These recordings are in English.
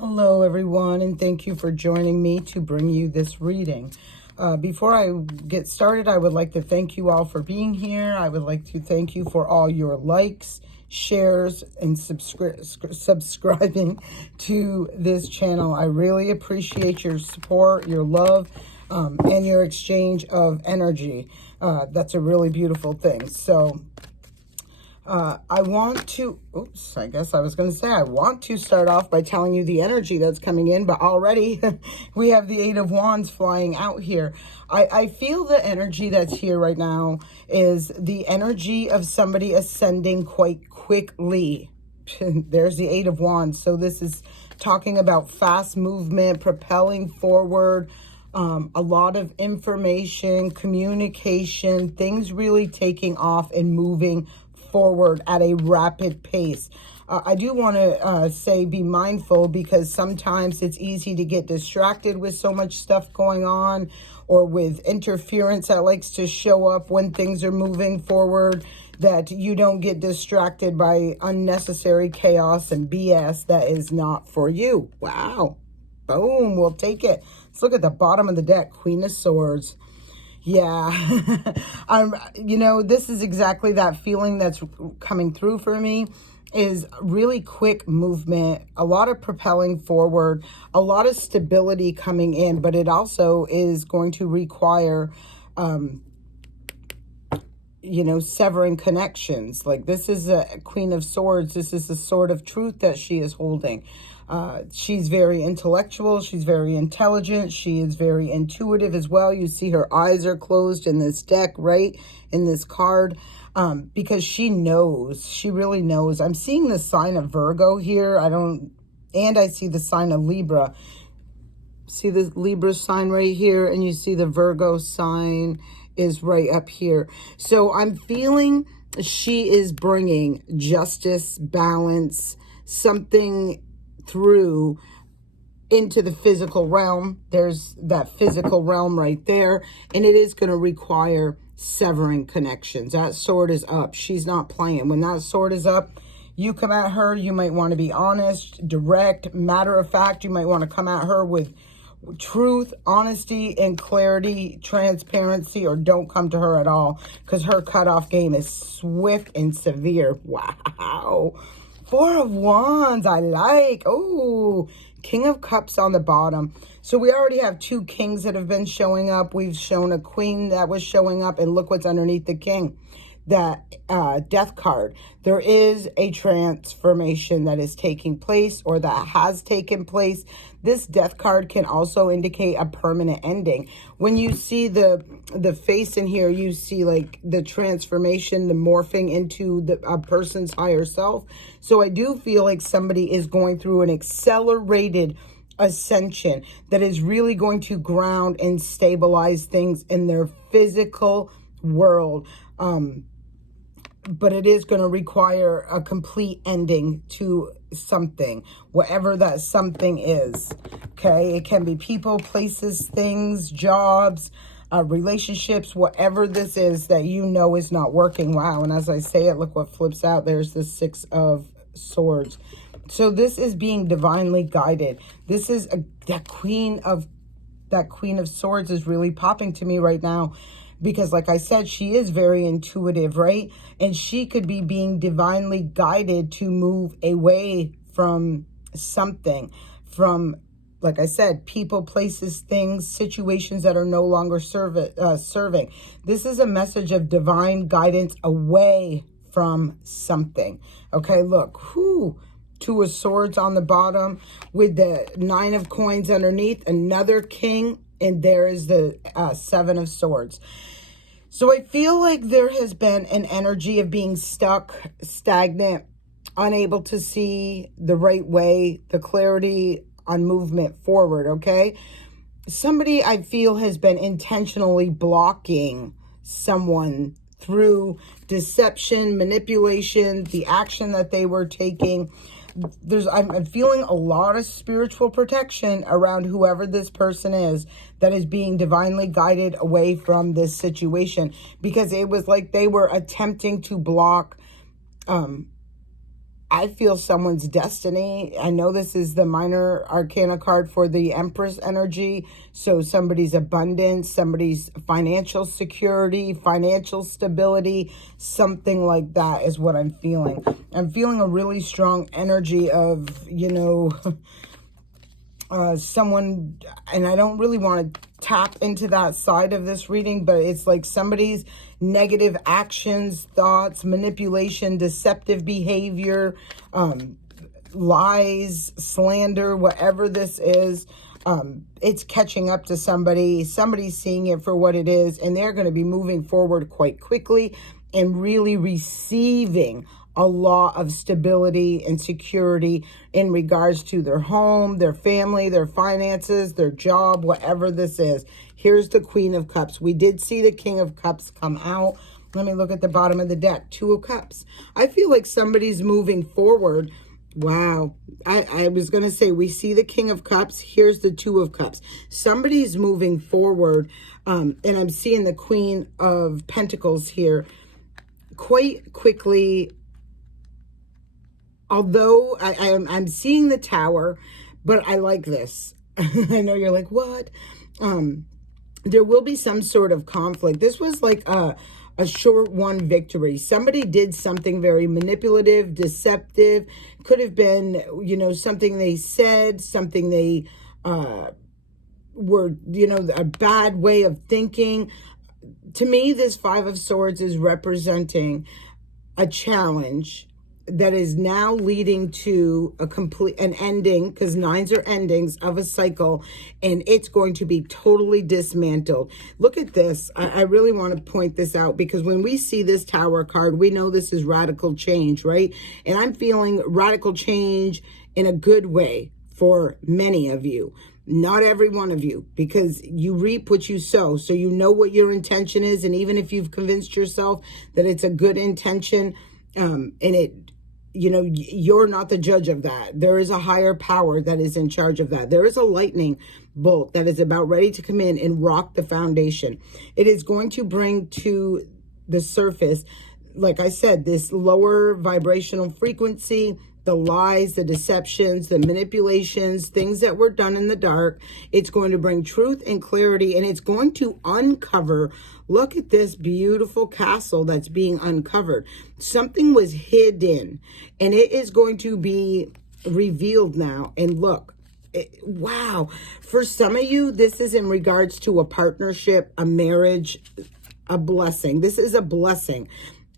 Hello, everyone, and thank you for joining me to bring you this reading. Before I get started, I would like to thank you all for being here. I would like to thank you for all your likes, shares, and subscribing to this channel. I really appreciate your support, your love, and your exchange of energy. That's a really beautiful thing. So I want to start off by telling you the energy that's coming in, but already we have the Eight of Wands flying out here. I feel the energy that's here right now is the energy of somebody ascending quite quickly. There's the Eight of Wands. So this is talking about fast movement, propelling forward, a lot of information, communication, things really taking off and moving forward at a rapid pace. I do want to say be mindful, because sometimes it's easy to get distracted with so much stuff going on, or with interference that likes to show up when things are moving forward, that you don't get distracted by unnecessary chaos and BS that is not for you. Wow. Boom. We'll take it. Let's look at the bottom of the deck. Queen of Swords. Yeah, this is exactly that feeling that's coming through for me, is really quick movement, a lot of propelling forward, a lot of stability coming in, but it also is going to require, severing connections. Like, this is a Queen of Swords. This is the sword of truth that she is holding. She's very intellectual. She's very intelligent. She is very intuitive as well. You see her eyes are closed in this deck, right? In this card, because she knows. She really knows. I'm seeing the sign of Virgo here. And I see the sign of Libra. See the Libra sign right here, and you see the Virgo sign is right up here. So I'm feeling she is bringing justice, balance, something through into the physical realm. There's that physical realm right there, and it is going to require severing connections. That sword is up. She's not playing. When that sword is up, you come at her, you might want to be honest, direct, matter of fact. You might want to come at her with truth, honesty, and clarity, transparency, or don't come to her at all, because her cutoff game is swift and severe. Wow. Four of Wands, I like. Oh, King of Cups on the bottom. So we already have two kings that have been showing up. We've shown a queen that was showing up, and look what's underneath the king. That death card. There is a transformation that is taking place, or that has taken place. This death card can also indicate a permanent ending. When you see the face in here, you see like the transformation, the morphing into a person's higher self. So I do feel like somebody is going through an accelerated ascension that is really going to ground and stabilize things in their physical world. But it is going to require a complete ending to something, whatever that something is. Okay, it can be people, places, things, jobs, relationships, whatever this is that is not working. Wow. And as I say it, look what flips out. There's the Six of Swords. So this is being divinely guided. This is that Queen of Swords is really popping to me right now. Because like I said, she is very intuitive, right? And she could be being divinely guided to move away from something. From, like I said, people, places, things, situations that are no longer serving. This is a message of divine guidance away from something. Okay, look. Whoo. Two of Swords on the bottom with the Nine of Coins underneath. Another king. And there is the Seven of Swords. So I feel like there has been an energy of being stuck, stagnant, unable to see the right way, the clarity on movement forward, okay? Somebody, I feel, has been intentionally blocking someone through deception, manipulation, the action that they were taking. I'm feeling a lot of spiritual protection around whoever this person is that is being divinely guided away from this situation, because it was like they were attempting to block I feel someone's destiny. I know this is the minor arcana card for the Empress energy. So somebody's abundance, somebody's financial security, financial stability, something like that is what I'm feeling. I'm feeling a really strong energy of, someone, and I don't really want to tap into that side of this reading, but it's like somebody's negative actions, thoughts, manipulation, deceptive behavior, lies, slander, whatever this is, it's catching up to somebody. Somebody's seeing it for what it is, and they're going to be moving forward quite quickly and really receiving a lot of stability and security in regards to their home, their family, their finances, their job, whatever this is. Here's the Queen of Cups. We did see the King of Cups come out. Let me look at the bottom of the deck. Two of Cups. I feel like somebody's moving forward. Wow. I was going to say, we see the King of Cups. Here's the Two of Cups. Somebody's moving forward. And I'm seeing the Queen of Pentacles here quite quickly. Although I'm seeing the Tower, but I like this. I know you're like, what? There will be some sort of conflict. This was like a short one victory. Somebody did something very manipulative, deceptive. Could have been, something they said, something they were, a bad way of thinking. To me, this Five of Swords is representing a challenge that is now leading to an ending, because nines are endings of a cycle, and it's going to be totally dismantled. Look at this. I really want to point this out, because when we see this Tower card, we know this is radical change, right? And I'm feeling radical change in a good way for many of you. Not every one of you, because you reap what you sow. So you know what your intention is, and even if you've convinced yourself that it's a good intention, and you're not the judge of that. There is a higher power that is in charge of that. There is a lightning bolt that is about ready to come in and rock the foundation. It is going to bring to the surface, like I said, this lower vibrational frequency, the lies, the deceptions, the manipulations, things that were done in the dark. It's going to bring truth and clarity, and it's going to uncover. Look at this beautiful castle that's being uncovered. Something was hidden, and it is going to be revealed now. And look, wow. For some of you, this is in regards to a partnership, a marriage, a blessing. This is a blessing.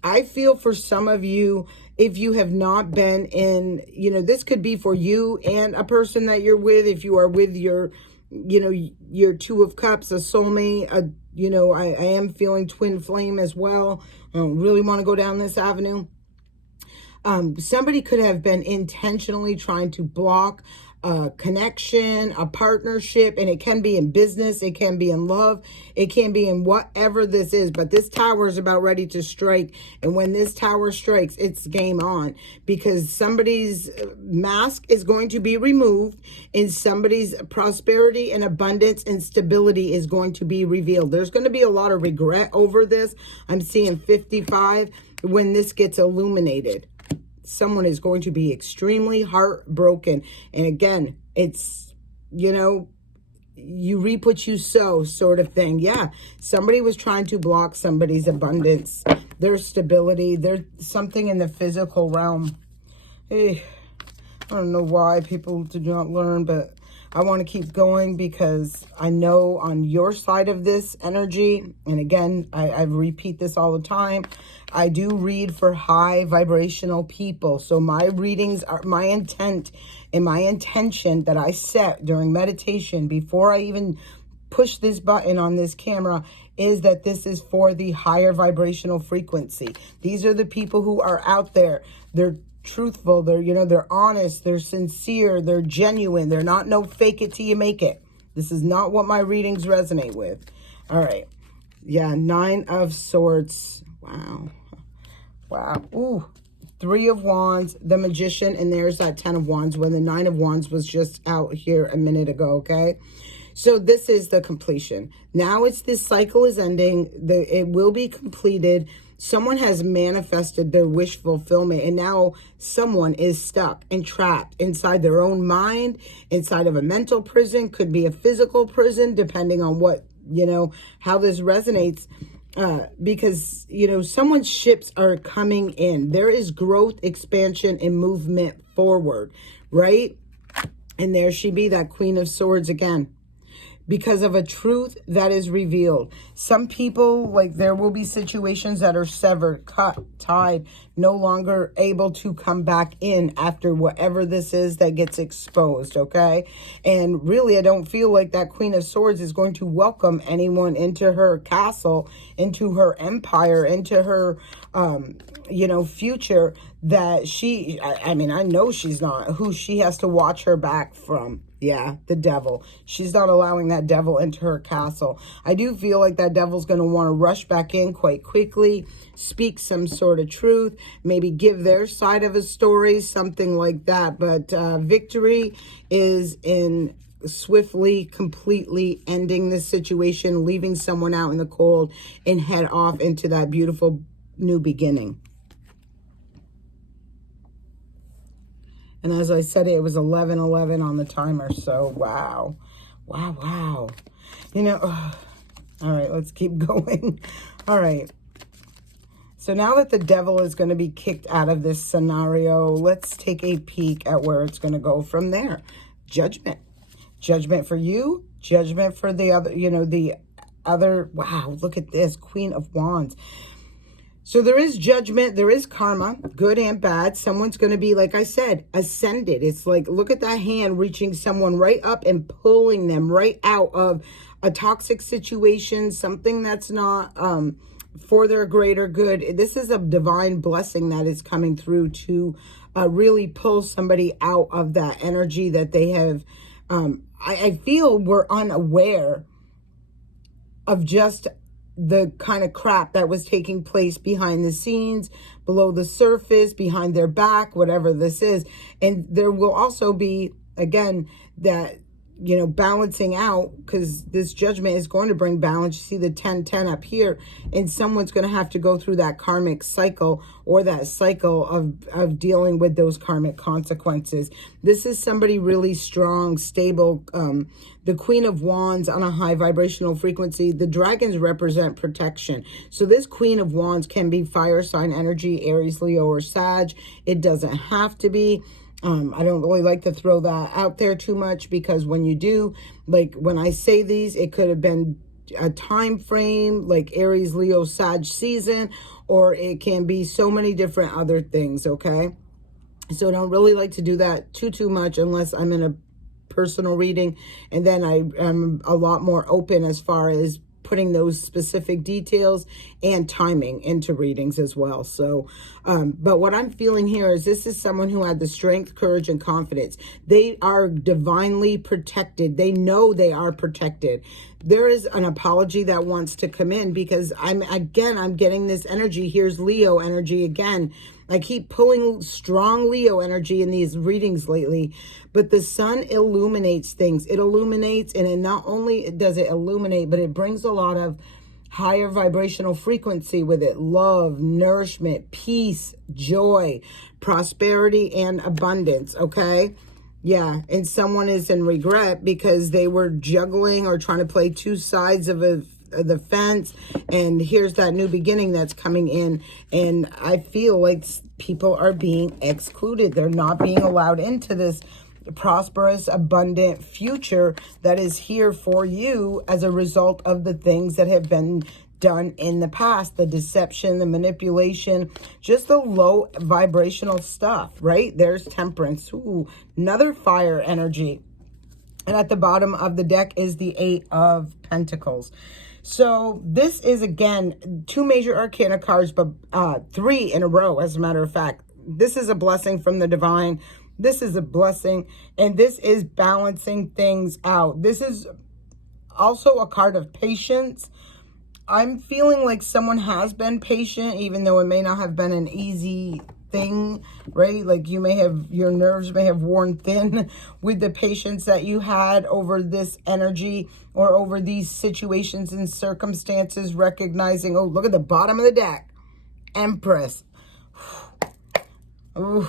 I feel for some of you, if you have not been in, this could be for you and a person that you're with. If you are with your Two of Cups, a soulmate, I am feeling twin flame as well. I don't really want to go down this avenue. Somebody could have been intentionally trying to block a connection, a partnership, and it can be in business, it can be in love, it can be in whatever this is, but this Tower is about ready to strike, and when this Tower strikes, it's game on, because somebody's mask is going to be removed, and somebody's prosperity and abundance and stability is going to be revealed. There's going to be a lot of regret over this. I'm seeing 55 when this gets illuminated. Someone is going to be extremely heartbroken. And again, it's, you reap what you sow sort of thing. Yeah, somebody was trying to block somebody's abundance, their stability, there's something in the physical realm. I don't know why people do not learn, but I want to keep going, because I know on your side of this energy, and again, I repeat this all the time, I do read for high vibrational people. So my readings are my intent and my intention that I set during meditation before I even push this button on this camera is that this is for the higher vibrational frequency. These are the people who are out there. They're truthful, they're honest, they're sincere, they're genuine, they're not no fake it till you make it. This is not what my readings resonate with. All right. Yeah, Nine of Swords. Wow. Ooh, Three of Wands, the Magician, and there's that 10 of Wands when the 9 of Wands was just out here a minute ago, okay? So this is the completion. Now it's this cycle is ending. It will be completed. Someone has manifested their wish fulfillment, and now someone is stuck and trapped inside their own mind, inside of a mental prison, could be a physical prison, depending on what, how this resonates. Because, someone's ships are coming in. There is growth, expansion, and movement forward, right? And there she be, that Queen of Swords again. Because of a truth that is revealed. Some people, like, there will be situations that are severed, cut, tied, no longer able to come back in after whatever this is that gets exposed, okay? And really, I don't feel like that Queen of Swords is going to welcome anyone into her castle, into her empire, into her, future that she, I mean, I know she's not, who she has to watch her back from. Yeah, the devil. She's not allowing that devil into her castle. I do feel like that devil's going to want to rush back in quite quickly, speak some sort of truth, maybe give their side of a story, something like that. But victory is in swiftly, completely ending this situation, leaving someone out in the cold, and head off into that beautiful new beginning. And as I said, it was 11:11 on the timer. So, wow. Wow. All right, let's keep going. All right. So now that the devil is going to be kicked out of this scenario, let's take a peek at where it's going to go from there. Judgment. Judgment for you. Judgment for the other, wow, look at this. Queen of Wands. So there is judgment, there is karma, good and bad. Someone's going to be, like I said, ascended. It's like, look at that hand reaching someone right up and pulling them right out of a toxic situation, something that's not for their greater good. This is a divine blessing that is coming through to really pull somebody out of that energy that they have. I feel we're unaware of just the kind of crap that was taking place behind the scenes, below the surface, behind their back, whatever this is. And there will also be, again, that, balancing out, because this judgment is going to bring balance. You see the 10-10 up here, and someone's going to have to go through that karmic cycle, or that cycle of dealing with those karmic consequences. This is somebody really strong, stable, the Queen of Wands on a high vibrational frequency. The dragons represent protection. So this Queen of Wands can be fire sign energy, Aries, Leo, or Sag. It doesn't have to be. I don't really like to throw that out there too much, because when you do, like when I say these, it could have been a time frame like Aries, Leo, Sag season, or it can be so many different other things, okay? So I don't really like to do that too much unless I'm in a personal reading, and then I am a lot more open as far as putting those specific details and timing into readings as well. So, but what I'm feeling here is this is someone who had the strength, courage, and confidence. They are divinely protected. They know they are protected. There is an apology that wants to come in, because I'm getting this energy. Here's Leo energy again. I keep pulling strong Leo energy in these readings lately, but the sun illuminates things. It illuminates, and it not only does it illuminate, but it brings a lot of higher vibrational frequency with it. Love, nourishment, peace, joy, prosperity, and abundance, okay? Yeah, and someone is in regret because they were juggling or trying to play two sides of the fence, and here's that new beginning that's coming in, and I feel like people are being excluded. They're not being allowed into this prosperous, abundant future that is here for you as a result of the things that have been done in the past, the deception, the manipulation, just the low vibrational stuff, right? There's Temperance. Ooh, another fire energy. And at the bottom of the deck is the 8 of Pentacles. So this is, again, 2 major arcana cards, but 3 in a row, as a matter of fact. This is a blessing from the divine. This is a blessing, and this is balancing things out. This is also a card of patience. I'm feeling like someone has been patient, even though it may not have been an easy thing, right? Like you may have, your nerves may have worn thin with the patience that you had over this energy or over these situations and circumstances, recognizing, oh, look at the bottom of the deck. Empress. Ooh.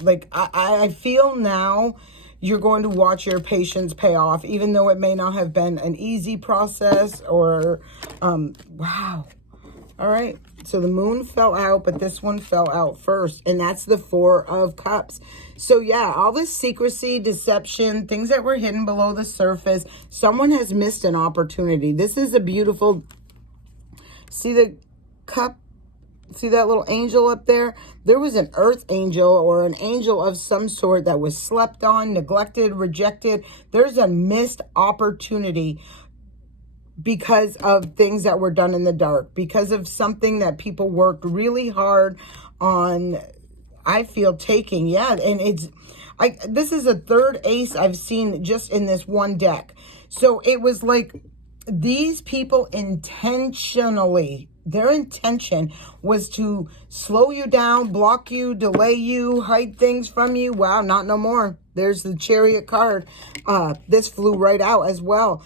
Like, I feel now you're going to watch your patience pay off, even though it may not have been an easy process or, wow. All right. So the moon fell out, but this one fell out first. And that's the Four of Cups. So yeah, all this secrecy, deception, things that were hidden below the surface. Someone has missed an opportunity. This is a beautiful, see the cup? See that little angel up there? There was an earth angel or an angel of some sort that was slept on, neglected, rejected. There's a missed opportunity because of things that were done in the dark, because of something that people worked really hard on, I feel, taking. Yeah, and this is a third ace I've seen just in this one deck. So it was like these people intentionally, their intention was to slow you down, block you, delay you, hide things from you. Wow, not no more. There's the Chariot card. This flew right out as well.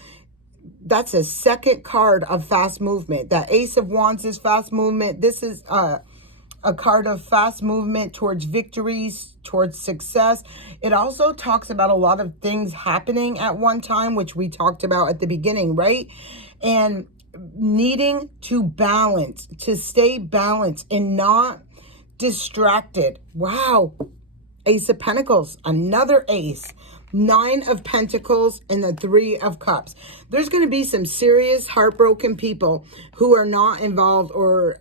That's a second card of fast movement. That Ace of Wands is fast movement. This is a card of fast movement towards victories, towards success. It also talks about a lot of things happening at one time, which we talked about at the beginning, right? And needing to balance, to stay balanced and not distracted. Wow. Ace of Pentacles, another ace. Nine of Pentacles and the Three of Cups. There's going to be some serious heartbroken people who are not involved or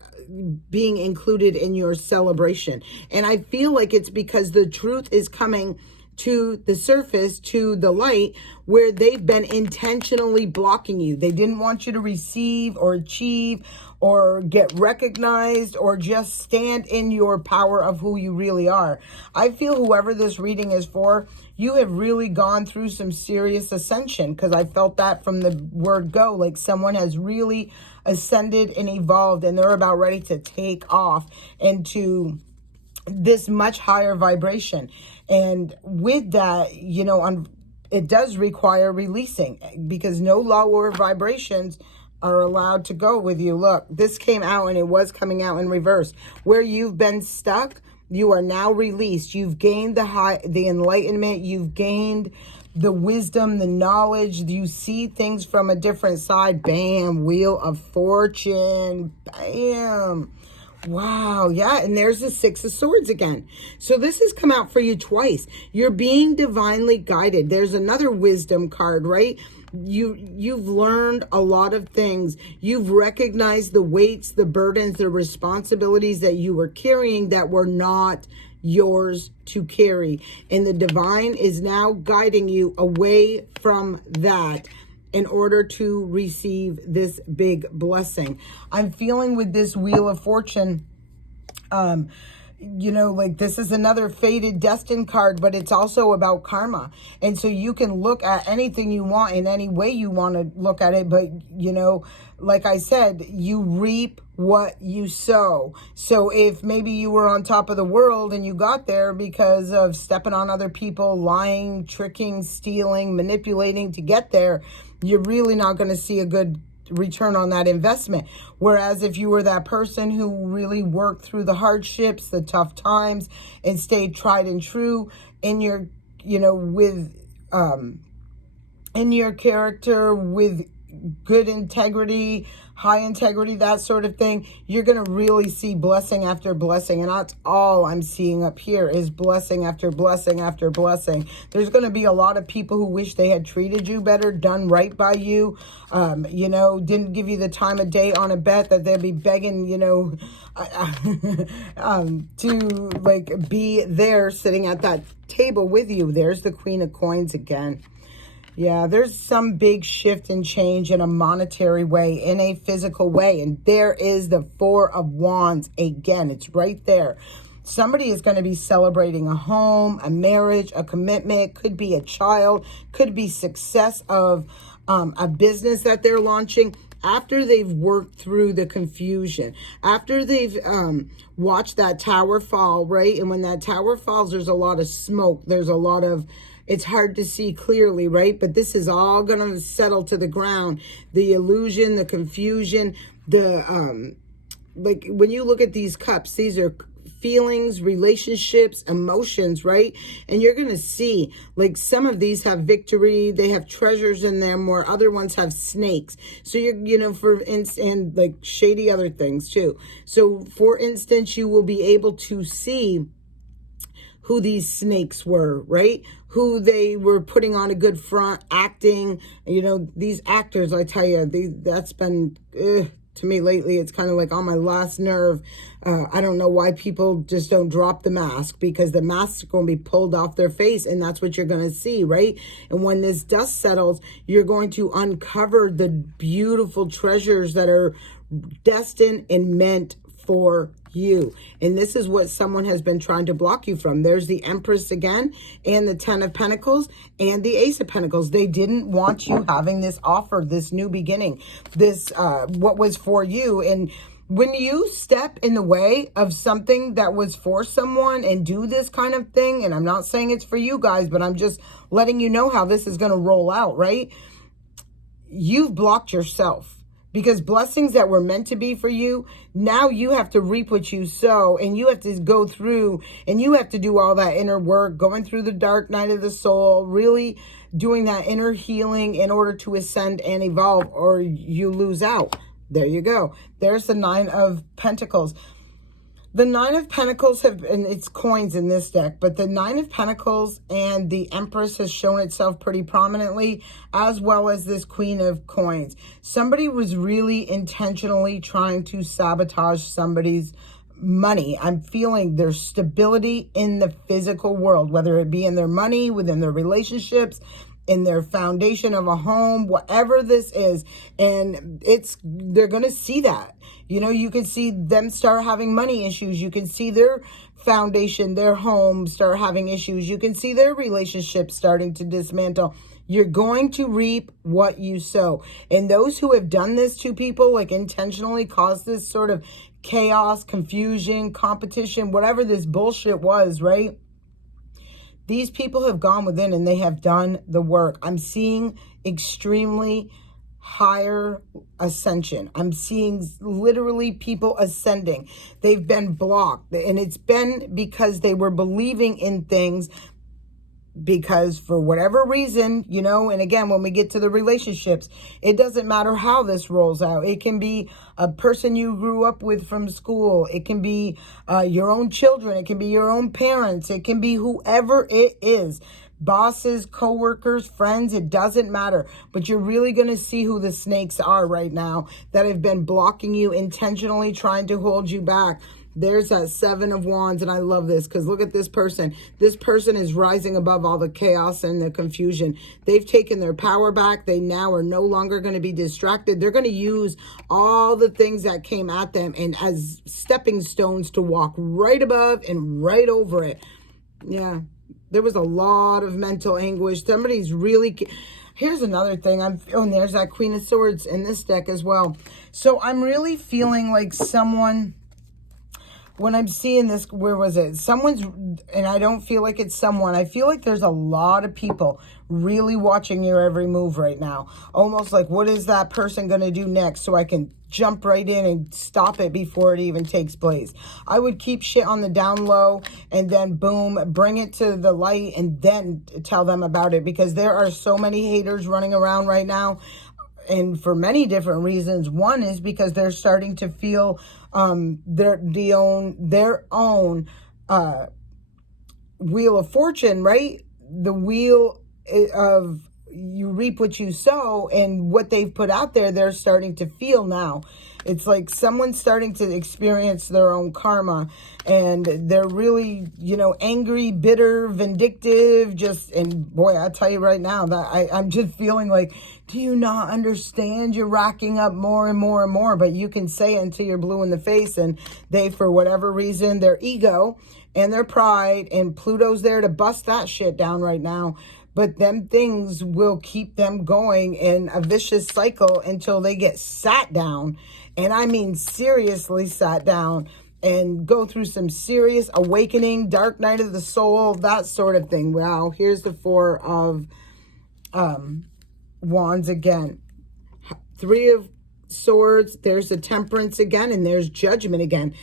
being included in your celebration. And I feel like it's because the truth is coming to the surface, to the light, where they've been intentionally blocking you. They didn't want you to receive or achieve or get recognized or just stand in your power of who you really are. I feel whoever this reading is for, you have really gone through some serious ascension, because I felt that from the word go. Like someone has really ascended and evolved, and they're about ready to take off into this much higher vibration. And with that, you know, it does require releasing, because no lower vibrations are allowed to go with you. Look, this came out and it was coming out in reverse. Where you've been stuck, you are now released. You've gained the enlightenment. You've gained the wisdom, the knowledge. You see things from a different side. Bam, Wheel of Fortune. Bam. Wow, yeah, and there's the Six of Swords again. So this has come out for you twice. You're being divinely guided. There's another wisdom card, right? You've learned a lot of things. You've recognized the weights, the burdens, the responsibilities that you were carrying that were not yours to carry. And the divine is now guiding you away from that in order to receive this big blessing. I'm feeling with this Wheel of Fortune, you know, like this is another fated destined card, but it's also about karma. And so you can look at anything you want in any way you want to look at it. But, you know, like I said, you reap what you sow. So if maybe you were on top of the world and you got there because of stepping on other people, lying, tricking, stealing, manipulating to get there, you're really not going to see a good return on that investment. Whereas if you were that person who really worked through the hardships, the tough times, and stayed tried and true in your, you know, with in your character, with good integrity, high integrity, that sort of thing, you're going to really see blessing after blessing. And that's all I'm seeing up here is blessing after blessing after blessing. There's going to be a lot of people who wish they had treated you better, done right by you, you know, didn't give you the time of day on a bet that they'd be begging, you know, to like be there sitting at that table with you. There's the Queen of Coins again. Yeah, there's some big shift and change in a monetary way, in a physical way. And there is the Four of Wands again. It's right there. Somebody is going to be celebrating a home, a marriage, a commitment. Could be a child. Could be success of a business that they're launching. After they've worked through the confusion, after they've watched that tower fall, right? And when that tower falls, there's a lot of smoke. There's a lot of, it's hard to see clearly, right? But this is all going to settle to the ground. The illusion, the confusion, the like when you look at these cups, these are feelings, relationships, emotions, right? And you're going to see like some of these have victory, they have treasures in them, where other ones have snakes. So for instance, and like shady other things too. So for instance, you will be able to see who these snakes were, right? Who they were putting on a good front, acting. These actors, I tell you, that's been to me lately. It's kind of like on my last nerve. I don't know why people just don't drop the mask, because the mask's going to be pulled off their face, and that's what you're going to see, right? And when this dust settles, you're going to uncover the beautiful treasures that are destined and meant for you. And this is what someone has been trying to block you from. There's the Empress again, and the 10 of Pentacles, and the Ace of Pentacles. They didn't want you having this offer, this new beginning, this what was for you. And when you step in the way of something that was for someone and do this kind of thing, and I'm not saying it's for you guys, but I'm just letting you know how this is going to roll out, right? You've blocked yourself. Because blessings that were meant to be for you, now you have to reap what you sow, and you have to go through, and you have to do all that inner work, going through the dark night of the soul, really doing that inner healing in order to ascend and evolve, or you lose out. There you go. There's the 9 of Pentacles. The 9 of Pentacles and it's coins in this deck, but the 9 of Pentacles and the Empress has shown itself pretty prominently, as well as this Queen of Coins. Somebody was really intentionally trying to sabotage somebody's money. I'm feeling there's stability in the physical world, whether it be in their money, within their relationships, in their foundation of a home, whatever this is. And they're going to see that. You can see them start having money issues. You can see their foundation, their home start having issues. You can see their relationships starting to dismantle. You're going to reap what you sow. And those who have done this to people, like intentionally caused this sort of chaos, confusion, competition, whatever this bullshit was, right? These people have gone within and they have done the work. I'm seeing extremely higher ascension. I'm seeing literally people ascending. They've been blocked, and it's been because they were believing in things, because for whatever reason, and again, when we get to the relationships, it doesn't matter how this rolls out. It can be a person you grew up with from school. It can be your own children. It can be your own parents. It can be whoever it is. Bosses, co-workers, friends, it doesn't matter. But you're really going to see who the snakes are right now that have been blocking you, intentionally trying to hold you back. There's that 7 of Wands, and I love this because look at this person. This person is rising above all the chaos and the confusion. They've taken their power back. They now are no longer going to be distracted. They're going to use all the things that came at them and as stepping stones to walk right above and right over it. Yeah, there was a lot of mental anguish. Somebody's really... Here's another thing. And there's that Queen of Swords in this deck as well. So I'm really feeling like someone... When I'm seeing this, where was it? Someone's, and I don't feel like it's someone. I feel like there's a lot of people really watching your every move right now. Almost like, what is that person going to do next? So I can jump right in and stop it before it even takes place. I would keep shit on the down low and then boom, bring it to the light and then tell them about it, because there are so many haters running around right now. And for many different reasons. One is because they're starting to feel their own wheel of fortune, right? The wheel of you reap what you sow, and what they've put out there, they're starting to feel now. It's like someone's starting to experience their own karma, and they're really, angry, bitter, vindictive, and boy, I tell you right now that I'm just feeling like, do you not understand? You're racking up more and more and more, but you can say it until you're blue in the face, and they, for whatever reason, their ego and their pride, and Pluto's there to bust that shit down right now. But them things will keep them going in a vicious cycle until they get sat down. And I mean seriously sat down and go through some serious awakening, dark night of the soul, that sort of thing. Wow, here's the 4 of Wands again. 3 of Swords, there's the Temperance again, and there's Judgment again.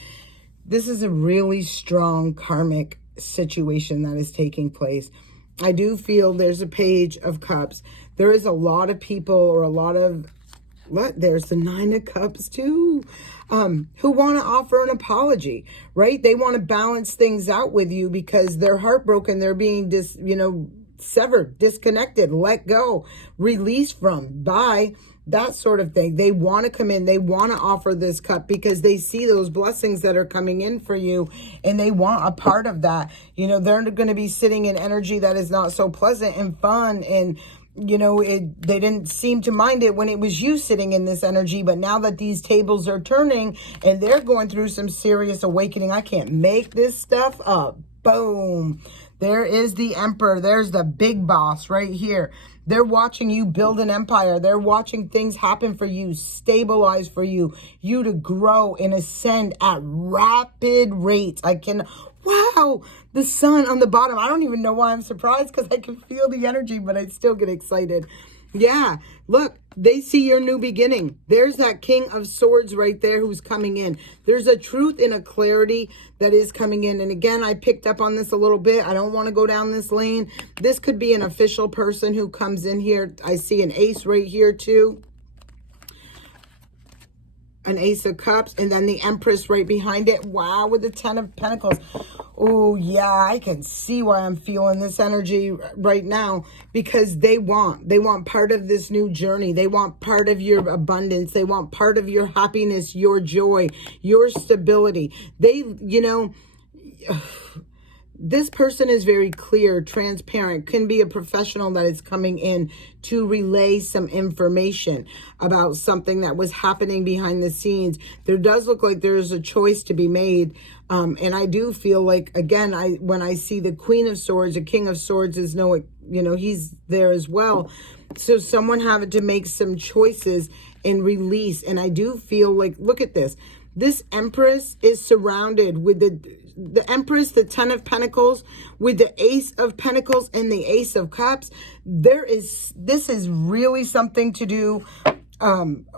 This is a really strong karmic situation that is taking place. I do feel there's a Page of Cups. There is a lot of people, or a lot of, there's the Nine of Cups too, who want to offer an apology, right? They want to balance things out with you because they're heartbroken. They're being severed, disconnected, let go, released from, by, that sort of thing. They want to come in. They want to offer this cup because they see those blessings that are coming in for you, and they want a part of that. They're going to be sitting in energy that is not so pleasant and fun, and they didn't seem to mind it when it was you sitting in this energy. But now that these tables are turning and they're going through some serious awakening, I can't make this stuff up. Boom. There is the Emperor. There's the big boss right here. They're watching you build an empire. They're watching things happen for you, stabilize for you, you to grow and ascend at rapid rates. Wow, the Sun on the bottom. I don't even know why I'm surprised, because I can feel the energy, but I still get excited. Yeah, look, they see your new beginning. There's that King of Swords right there who's coming in. There's a truth and a clarity that is coming in. And again, I picked up on this a little bit. I don't want to go down this lane. This could be an official person who comes in here. I see an Ace right here too. An Ace of Cups, and then the Empress right behind it. Wow, with the Ten of Pentacles. Oh, yeah, I can see why I'm feeling this energy right now, because they want part of this new journey. They want part of your abundance. They want part of your happiness, your joy, your stability. This person is very clear, transparent, can be a professional that is coming in to relay some information about something that was happening behind the scenes. There does look like there is a choice to be made. And I do feel like, again, when I see the Queen of Swords, the King of Swords is he's there as well. So someone having to make some choices and release. And I do feel like, look at this. This Empress is surrounded with the Empress, the Ten of Pentacles, with the Ace of Pentacles and the Ace of Cups. This is really something to do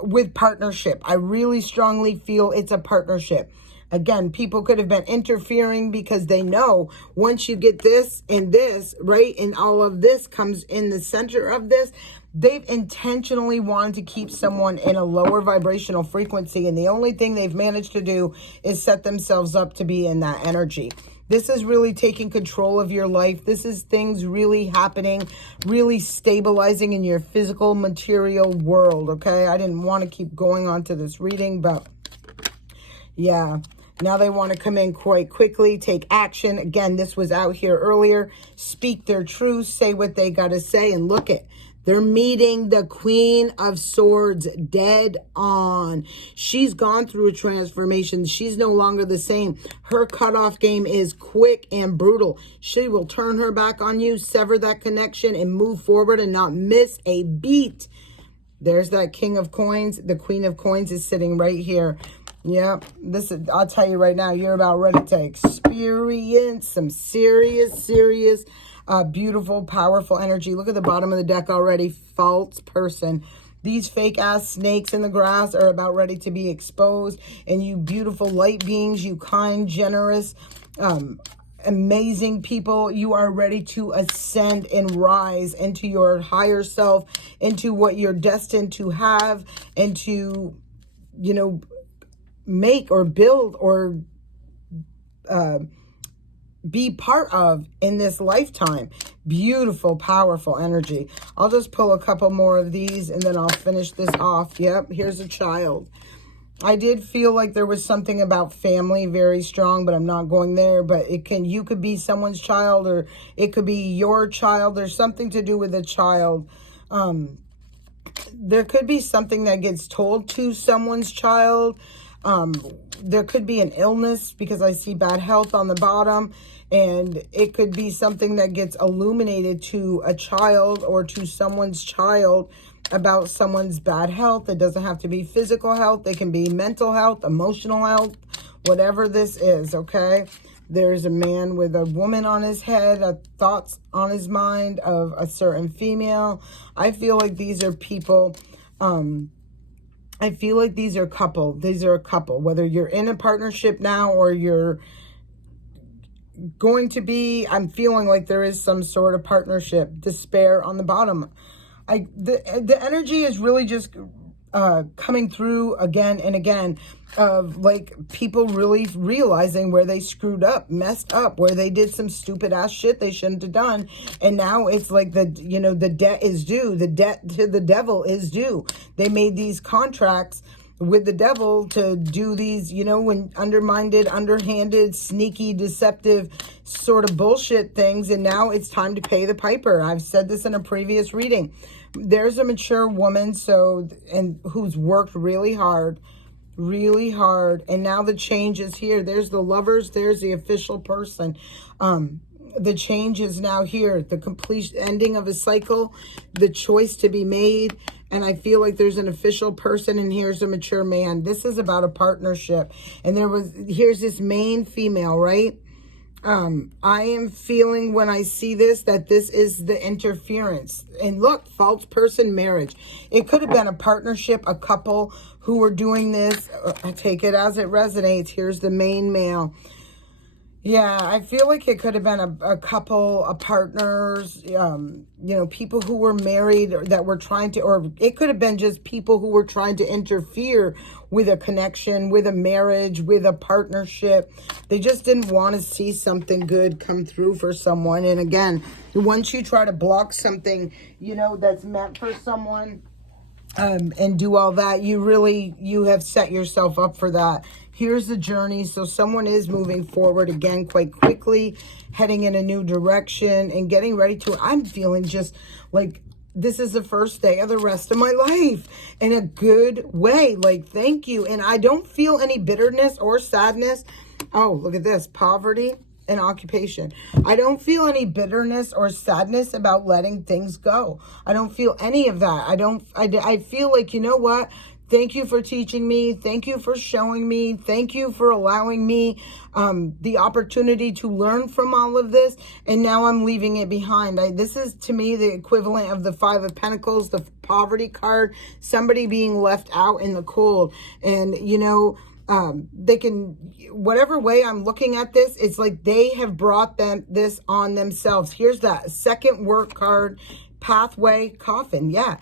with partnership. I really strongly feel it's a partnership. Again, people could have been interfering because they know once you get this and this, right, and all of this comes in the center of this, they've intentionally wanted to keep someone in a lower vibrational frequency. And the only thing they've managed to do is set themselves up to be in that energy. This is really taking control of your life. This is things really happening, really stabilizing in your physical material world, okay? I didn't want to keep going on to this reading, but yeah. Now they want to come in quite quickly, take action. Again, this was out here earlier. Speak their truth, say what they got to say, and look it. They're meeting the Queen of Swords dead on. She's gone through a transformation. She's no longer the same. Her cutoff game is quick and brutal. She will turn her back on you, sever that connection, and move forward and not miss a beat. There's that King of Coins. The Queen of Coins is sitting right here. Yep, I'll tell you right now, you're about ready to experience some serious, beautiful, powerful energy. Look at the bottom of the deck already. False person. These fake ass snakes in the grass are about ready to be exposed. And you beautiful light beings, you kind, generous, amazing people, you are ready to ascend and rise into your higher self, into what you're destined to have, and to, make or build or be part of in this lifetime. Beautiful, powerful energy. I'll just pull a couple more of these and then I'll finish this off. Yep, here's a child. I did feel like there was something about family very strong, but I'm not going there. But you could be someone's child, or it could be your child. There's something to do with a child. There could be something that gets told to someone's child. There could be an illness, because I see bad health on the bottom, and it could be something that gets illuminated to a child or to someone's child about someone's bad health. It doesn't have to be physical health. It can be mental health, emotional health, whatever this is, okay? There's a man with a woman on his head, thoughts on his mind of a certain female. I feel like these are people, I feel like these are a couple. These are a couple. Whether you're in a partnership now or you're going to be, I'm feeling like there is some sort of partnership. Despair on the bottom. The energy is really just coming through again and again of like people really realizing where they screwed up, messed up, where they did some stupid ass shit they shouldn't have done. And now it's like the debt is due. The debt to the devil is due. They made these contracts with the devil to do these, when underhanded, sneaky, deceptive sort of bullshit things. And now it's time to pay the piper. I've said this in a previous reading. There's a mature woman, and who's worked really hard. And now the change is here. There's the lovers. There's the official person. The change is now here. The complete ending of a cycle, the choice to be made. And I feel like there's an official person, and here's a mature man. This is about a partnership. And here's this main female, right? I am feeling when I see this that this is the interference. And look, false person marriage. It could have been a partnership, a couple who were doing this. I take it as it resonates. Here's the main male. Yeah, I feel like it could have been a couple of partners, people who were married or that were trying to, or it could have been just people who were trying to interfere with a connection, with a marriage, with a partnership. They just didn't want to see something good come through for someone. And again, once you try to block something, that's meant for someone, and do all that, you have set yourself up for that. Here's the journey. So someone is moving forward again quite quickly, heading in a new direction and getting ready to, I'm feeling just like this is the first day of the rest of my life in a good way. Like, thank you. And I don't feel any bitterness or sadness. Oh, look at this. Poverty and occupation. I don't feel any bitterness or sadness about letting things go. I don't feel any of that. I feel like, you know what? Thank you for teaching me. Thank you for showing me. Thank you for allowing me the opportunity to learn from all of this. And now I'm leaving it behind. This is, to me, the equivalent of the Five of Pentacles, the poverty card, somebody being left out in the cold. And, they can, whatever way I'm looking at this, it's like they have brought this on themselves. Here's that second work card, pathway, coffin. Yeah,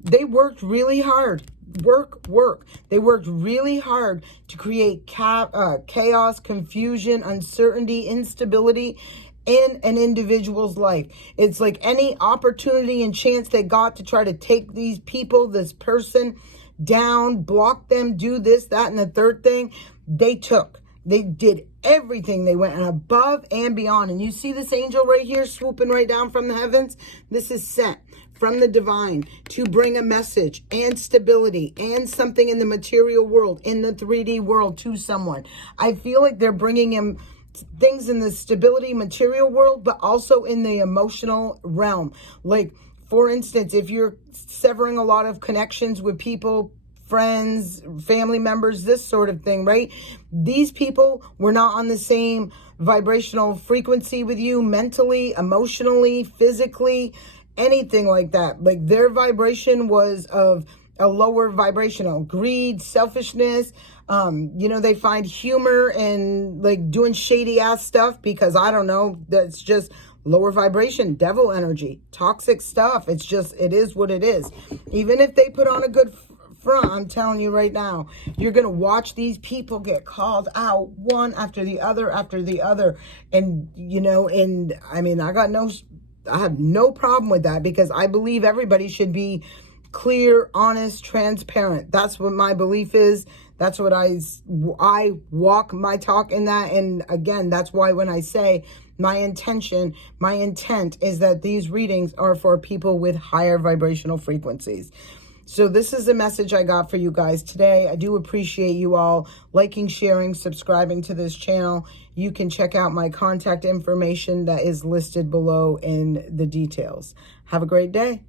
they worked really hard. Work. They worked really hard to create chaos, confusion, uncertainty, instability in an individual's life. It's like any opportunity and chance they got to try to take these people, this person down, block them, do this, that, and the third thing, they took. They did everything. They went above and beyond. And you see this angel right here swooping right down from the heavens? This is sent from the divine to bring a message and stability and something in the material world, in the 3D world to someone. I feel like they're bringing him things in the stability material world, but also in the emotional realm. Like, for instance, if you're severing a lot of connections with people, friends, family members, this sort of thing, right? These people were not on the same vibrational frequency with you mentally, emotionally, physically, anything like that. Like, their vibration was of a lower vibrational, greed, selfishness. They find humor in like doing shady ass stuff because, I don't know, that's just lower vibration, devil energy, toxic stuff. It is what it is. Even if they put on a good front, I'm telling you right now, you're going to watch these people get called out one after the other. And, I mean, I have no problem with that because I believe everybody should be clear, honest, transparent. That's what my belief is. That's what I walk my talk in that. And again, that's why when I say my intent is that these readings are for people with higher vibrational frequencies. So this is the message I got for you guys today. I do appreciate you all liking, sharing, subscribing to this channel. You can check out my contact information that is listed below in the details. Have a great day.